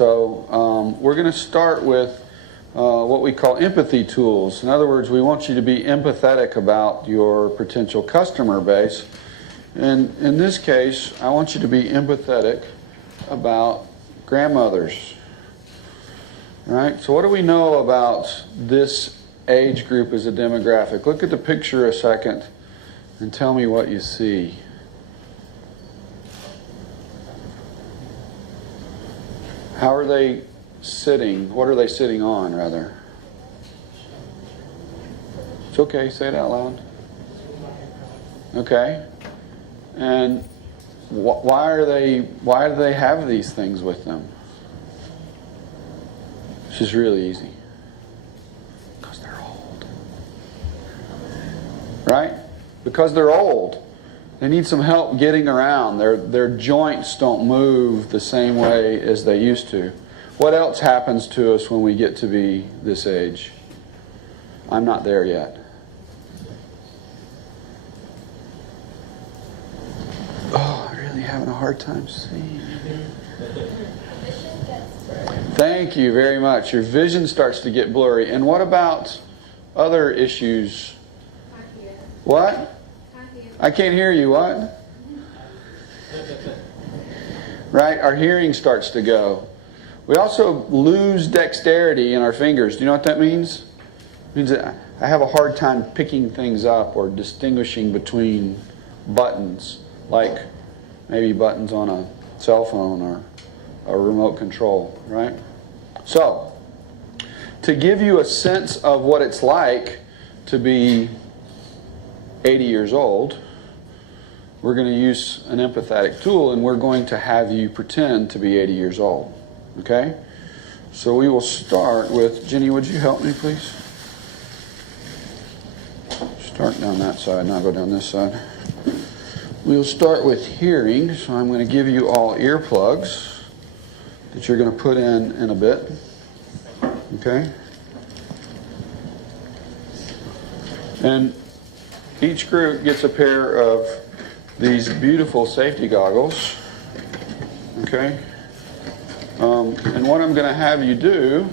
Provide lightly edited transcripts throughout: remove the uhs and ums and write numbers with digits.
So we're going to start with what we call empathy tools. In other words, we want you to be empathetic about your potential customer base. And in this case, I want you to be empathetic about grandmothers. All right? So what do we know about this age group as a demographic? Look at the picture a second and tell me what you see. How are they sitting? What are they sitting on, rather? It's okay, say it out loud. Okay. And why do they have these things with them? It's just really easy. Because they're old. Right? Because they're old. They need some help getting around. Their joints don't move the same way as they used to. What else happens to us when we get to be this age? I'm not there yet. Oh, I'm really having a hard time seeing. Thank you very much. Your vision starts to get blurry. And what about other issues? What? I can't hear you. What? Right? Our hearing starts to go. We also lose dexterity in our fingers. Do you know what that means? It means that I have a hard time picking things up or distinguishing between buttons, like maybe buttons on a cell phone or a remote control, right? So, to give you a sense of what it's like to be 80 years old, we're going to use an empathetic tool, and we're going to have you pretend to be 80 years old. Okay? So we will start with, Jenny, would you help me, please? Start down that side, and I'll go down this side. We'll start with hearing, so I'm going to give you all earplugs that you're going to put in a bit. Okay? And each group gets a pair of these beautiful safety goggles. Okay? And what I'm going to have you do,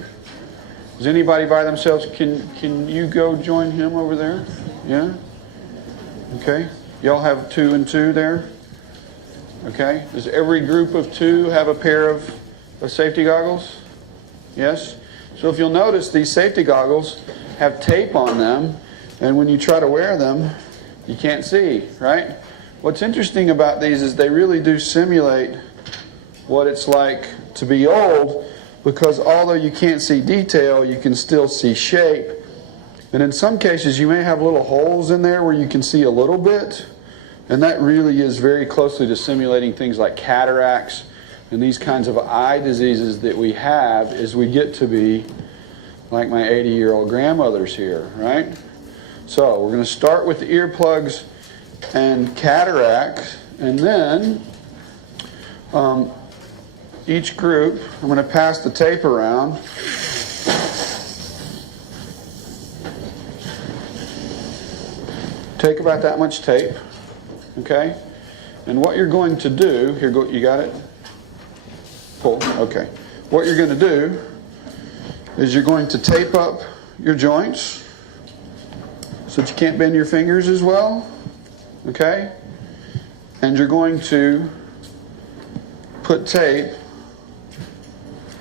is anybody by themselves, can you go join him over there? Yeah? Okay. Y'all have 2 and 2 there? Okay. Does every group of 2 have a pair of safety goggles? Yes? So if you'll notice, these safety goggles have tape on them, and when you try to wear them, you can't see, right? What's interesting about these is they really do simulate what it's like to be old, because although you can't see detail, you can still see shape. And in some cases, you may have little holes in there where you can see a little bit, and that really is very closely to simulating things like cataracts and these kinds of eye diseases that we have as we get to be like my 80-year-old grandmother's here, right? So we're going to start with the earplugs and cataracts, and then each group, I'm going to pass the tape around. Take about that much tape, okay? And what you're going to do, here, go, you got it? Pull, okay. What you're going to do is you're going to tape up your joints so that you can't bend your fingers as well, okay? And you're going to put tape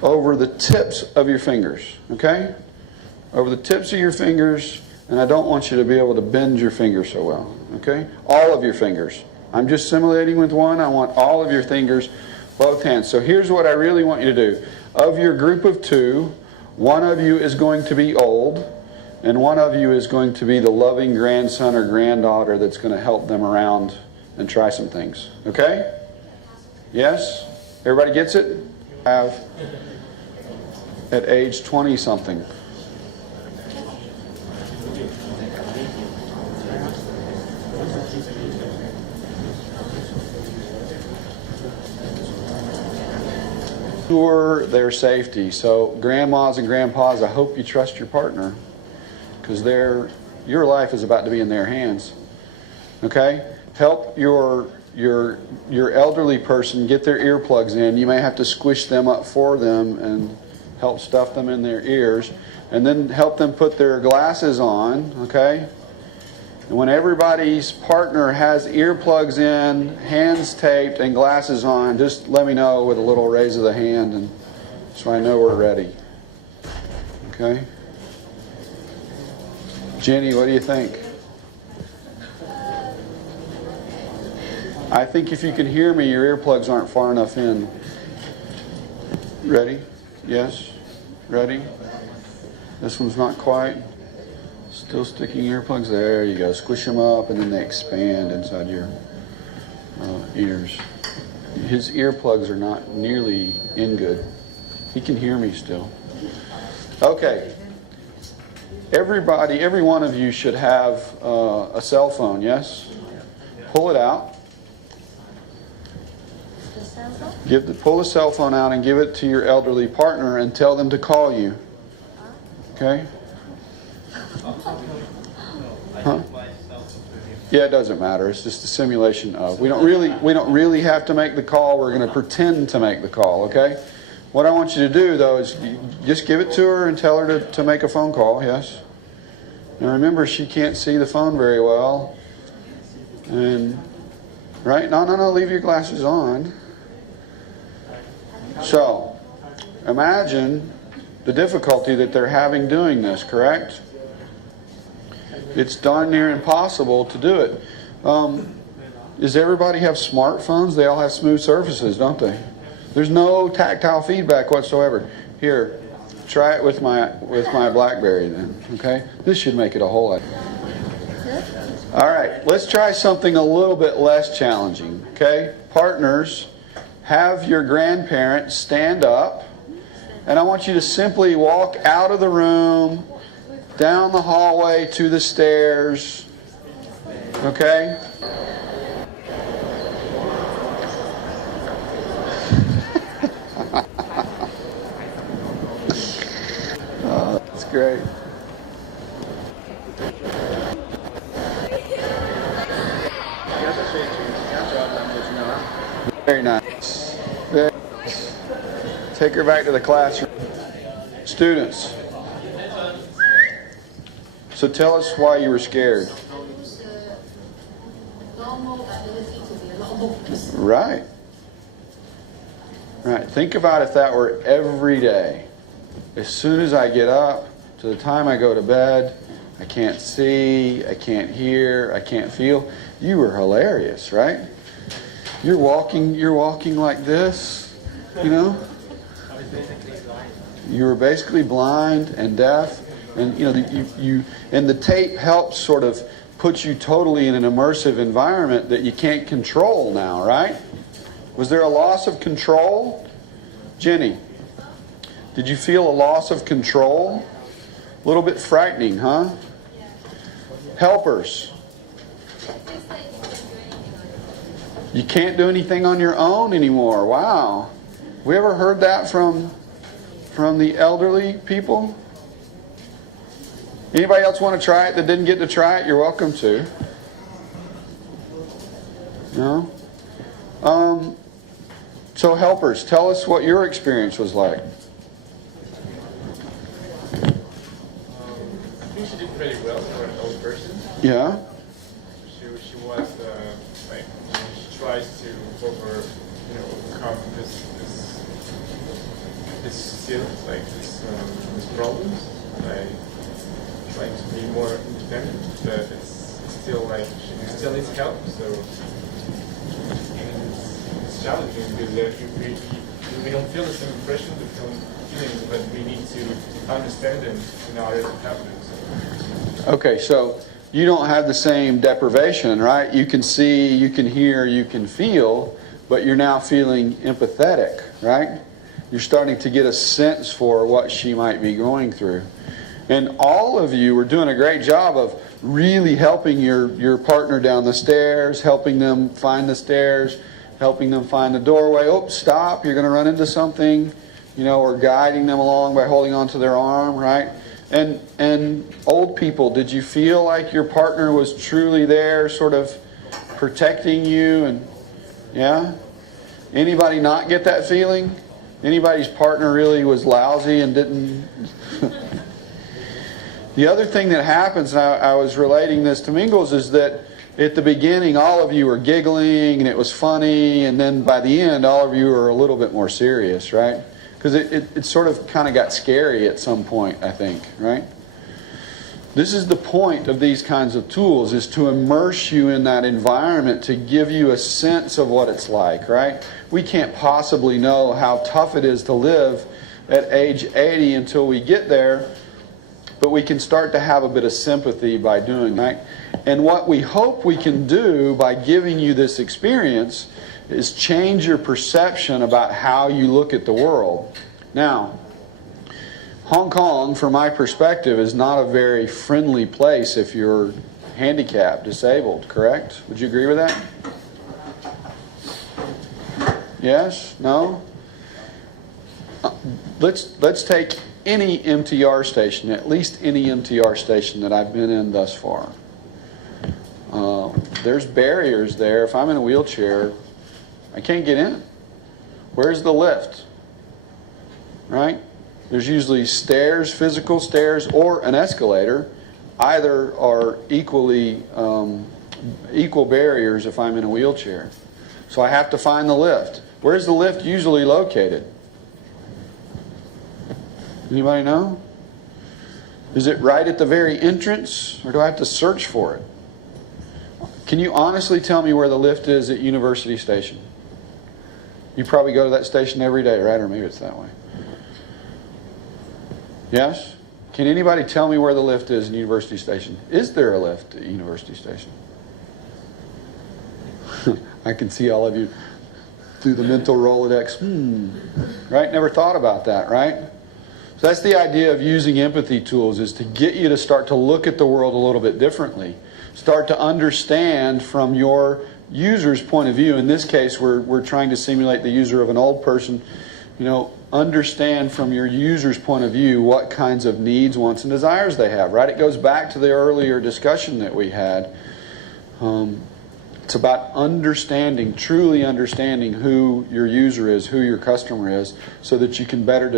over the tips of your fingers, okay? Over the tips of your fingers, and I don't want you to be able to bend your fingers so well, okay? All of your fingers. I'm just simulating with one. I want all of your fingers, both hands. So here's what I really want you to do. Of your group of 2, one of you is going to be old, and one of you is going to be the loving grandson or granddaughter that's going to help them around and try some things, okay? Yes? Everybody gets it? Have at age 20-something. Ensure their safety. So grandmas and grandpas, I hope you trust your partner, because your life is about to be in their hands. Okay? Help your your elderly person get their earplugs in. You may have to squish them up for them and help stuff them in their ears, and then help them put their glasses on, okay? And when everybody's partner has earplugs in, hands taped, and glasses on, just let me know with a little raise of the hand, and so I know we're ready. Okay? Jenny, what do you think? I think if you can hear me, your earplugs aren't far enough in. Ready? Yes? Ready? This one's not quite. Still sticking earplugs. There you go. Squish them up and then they expand inside your ears. His earplugs are not nearly in good. He can hear me still. Okay. Everybody, every one of you should have a cell phone, yes? Pull it out. Pull the cell phone out and give it to your elderly partner and tell them to call you. Okay? Huh? Yeah, it doesn't matter. It's just a simulation of. We don't really have to make the call. We're going to pretend to make the call, okay? What I want you to do, though, is just give it to her and tell her to make a phone call, yes? Now remember, she can't see the phone very well. And, right? No, leave your glasses on. So, imagine the difficulty that they're having doing this, correct? It's darn near impossible to do it. Does everybody have smartphones? They all have smooth surfaces, don't they? There's no tactile feedback whatsoever. Here, try it with my BlackBerry then, okay? This should make it a whole lot. All right, let's try something a little bit less challenging, okay? Partners, have your grandparent stand up, and I want you to simply walk out of the room, down the hallway to the stairs, okay? Oh, that's great. Very nice. Very nice. Take her back to the classroom. Students, so tell us why you were scared. Right. Right. Think about if that were every day. As soon as I get up to the time I go to bed, I can't see, I can't hear, I can't feel. You were hilarious, right? You're walking like this, you know? You were basically blind and deaf, and and the tape helps sort of put you totally in an immersive environment that you can't control now, right? Was there a loss of control? Jenny, did you feel a loss of control? A little bit frightening, huh? Helpers. You can't do anything on your own anymore. Wow. We ever heard that from the elderly people? Anybody else want to try it that didn't get to try it? You're welcome to. No? So helpers, tell us what your experience was like. I think she did pretty well for an old person. Yeah? She was she tries to overcome this problems, like trying to be more independent, but it's still like she still needs help. So it's challenging because we don't feel the same impression, we feel feelings, but we need to understand them in order to help them. So. Okay, so you don't have the same deprivation, right? You can see, you can hear, you can feel, but you're now feeling empathetic, right? You're starting to get a sense for what she might be going through. And all of you were doing a great job of really helping your partner down the stairs, helping them find the stairs, helping them find the doorway. Oh, stop, you're going to run into something, or guiding them along by holding onto their arm, right? And old people, did you feel like your partner was truly there, sort of protecting you? And Yeah? Anybody not get that feeling? Anybody's partner really was lousy and didn't... The other thing that happens, and I was relating this to Mingles, is that at the beginning all of you were giggling and it was funny, and then by the end all of you were a little bit more serious, right? Because it sort of kind of got scary at some point, I think, right? This is the point of these kinds of tools, is to immerse you in that environment, to give you a sense of what it's like, right? We can't possibly know how tough it is to live at age 80 until we get there, but we can start to have a bit of sympathy by doing that. And what we hope we can do by giving you this experience is change your perception about how you look at the world. Now, Hong Kong, from my perspective, is not a very friendly place if you're handicapped, disabled, correct? Would you agree with that? Yes? No? Let's take any MTR station, at least any MTR station that I've been in thus far. There's barriers there. If I'm in a wheelchair, I can't get in. Where's the lift? Right? There's usually stairs, physical stairs, or an escalator. Either are equal barriers if I'm in a wheelchair. So I have to find the lift. Where's the lift usually located? Anybody know? Is it right at the very entrance, or do I have to search for it? Can you honestly tell me where the lift is at University Station? You probably go to that station every day, right? Or maybe it's that way. Yes? Can anybody tell me where the lift is in University Station? Is there a lift at University Station? I can see all of you through the mental Rolodex. Right? Never thought about that, right? So that's the idea of using empathy tools, is to get you to start to look at the world a little bit differently. Start to understand from your user's point of view. In this case, we're trying to simulate the user of an old person. You know, understand from your user's point of view what kinds of needs, wants, and desires they have, right? It goes back to the earlier discussion that we had. It's about understanding, truly understanding who your user is, who your customer is, so that you can better